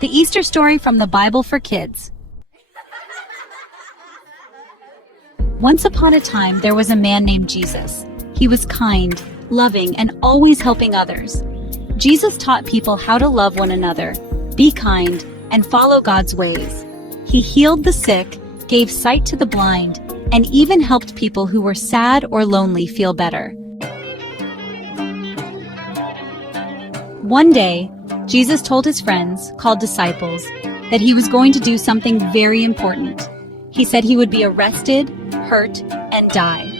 The Easter story from the Bible for Kids. Once upon a time, there was a man named Jesus. He was kind, loving, and always helping others. Jesus taught people how to love one another, be kind, and follow God's ways. He healed the sick, gave sight to the blind, and even helped people who were sad or lonely feel better. One day, Jesus told his friends, called disciples, that he was going to do something very important. He said he would be arrested, hurt, and die.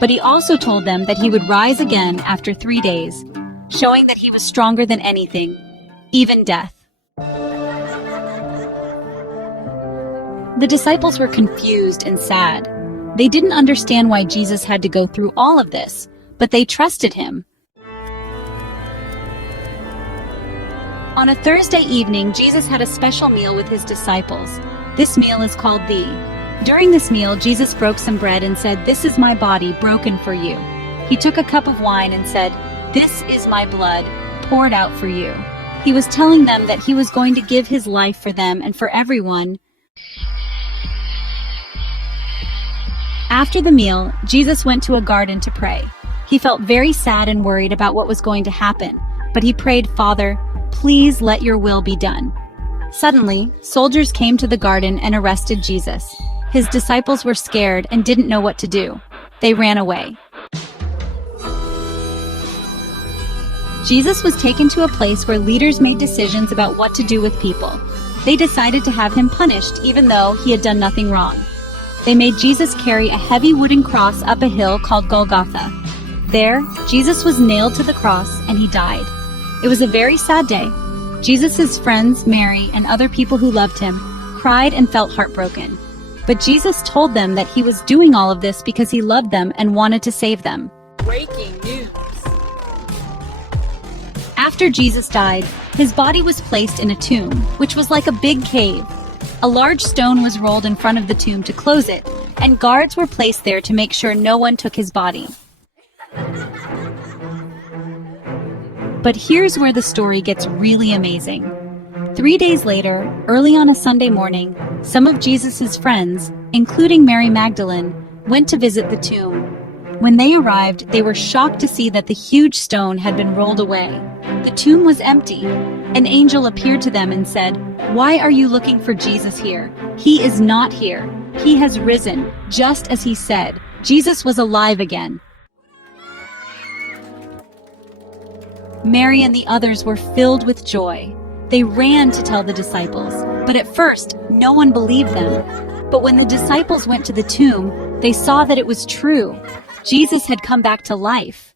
But he also told them that he would rise again after 3 days, showing that he was stronger than anything, even death. The disciples were confused and sad. They didn't understand why Jesus had to go through all of this, but they trusted him. On a Thursday evening, Jesus had a special meal with his disciples. This meal is called the. During this meal, Jesus broke some bread and said, "This is my body broken for you." He took a cup of wine and said, "This is my blood poured out for you." He was telling them that he was going to give his life for them and for everyone. After the meal, Jesus went to a garden to pray. He felt very sad and worried about what was going to happen, but he prayed, "Father, please let your will be done." Suddenly, soldiers came to the garden and arrested Jesus. His disciples were scared and didn't know what to do. They ran away. Jesus was taken to a place where leaders made decisions about what to do with people. They decided to have him punished even though he had done nothing wrong. They made Jesus carry a heavy wooden cross up a hill called Golgotha. There, Jesus was nailed to the cross and he died. It was a very sad day. Jesus' friends, Mary, and other people who loved him, cried and felt heartbroken. But Jesus told them that he was doing all of this because he loved them and wanted to save them. Breaking news. After Jesus died, his body was placed in a tomb, which was like a big cave. A large stone was rolled in front of the tomb to close it, and guards were placed there to make sure no one took his body. But here's where the story gets really amazing. 3 days later, early on a Sunday morning, some of Jesus' friends, including Mary Magdalene, went to visit the tomb. When they arrived, they were shocked to see that the huge stone had been rolled away. The tomb was empty. An angel appeared to them and said, "Why are you looking for Jesus here? He is not here. He has risen, just as he said." Jesus was alive again. Mary and the others were filled with joy. They ran to tell the disciples, but at first, no one believed them. But when the disciples went to the tomb, they saw that it was true. Jesus had come back to life.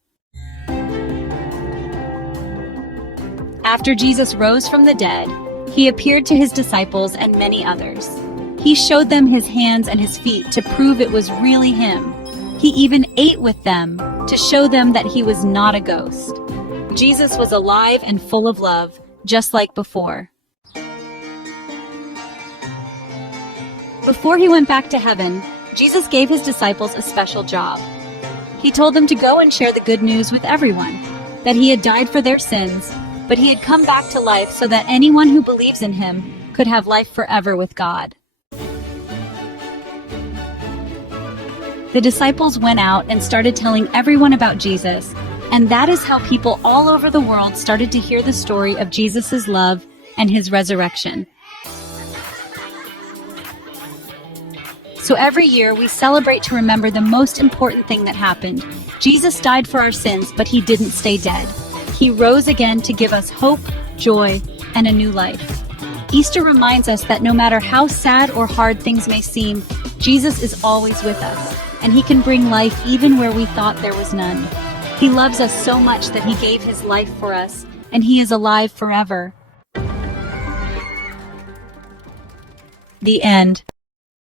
After Jesus rose from the dead, he appeared to his disciples and many others. He showed them his hands and his feet to prove it was really him. He even ate with them to show them that he was not a ghost. Jesus was alive and full of love, just like before. Before he went back to heaven, Jesus gave his disciples a special job. He told them to go and share the good news with everyone, that he had died for their sins, but he had come back to life so that anyone who believes in him could have life forever with God. The disciples went out and started telling everyone about Jesus, and that is how people all over the world started to hear the story of Jesus' love and his resurrection. So every year we celebrate to remember the most important thing that happened. Jesus died for our sins, but he didn't stay dead. He rose again to give us hope, joy, and a new life. Easter reminds us that no matter how sad or hard things may seem, Jesus is always with us, and he can bring life even where we thought there was none. He loves us so much that he gave his life for us, and he is alive forever. The end.